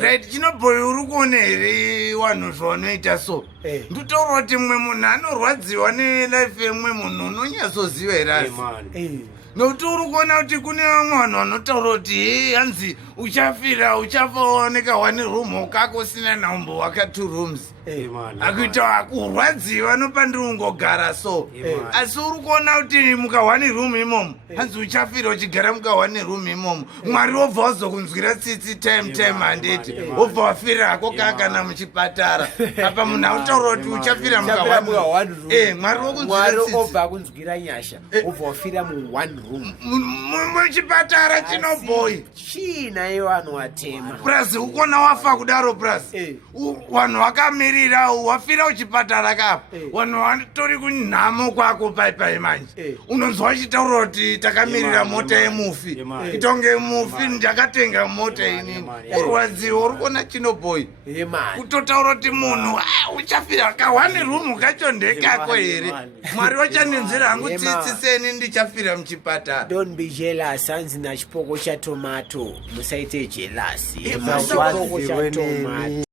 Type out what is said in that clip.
right chinoboy uri kuona here vanhu zvavanoita so nditaura kuti mumwe munhu anorwadziwa nelife yemumwe munhu unonyatsoziva here asi nokuti uri kuona kuti kune vamwe vanhu vanotaura kuti hanzi uchafira uchafaoneka 1 room kako usina naumbo waka 2 rooms akuita kurwadziwa nopandiri ungogara so asi uri kuona kuti muka 1 room imomo hanzi uchafira uchigara muka 1 room imomo mwari wobva wazokunzwira tsitsi time handiti wobva wafirako kakana muchipatara apa munhu autaura kuti uchafira muka 1 mwari wokunzwira kunzwira nyasha wobva wafira mu1 room muchipatara chinoboy china yevanhu watema plus ukona wafa kudaro plus vanhu vakamirira wafira uchipatara kapa vanhu vatori kunhamo kwako paipai manje unonzwa vachitaura kuti takamirira mota yemufi itonge mufi ndakatenga mota inini urwadziwa uri kuona chinoboy kutotaura kuti munhu uchafira ka 1 room kacho ndekako here mwari wachandinzira hangu tsitsiseni ndichafira muchipatara. Don't be jealous. Hanzi na chipoko chatomato. Musaite jealous. Chipoko chatomato.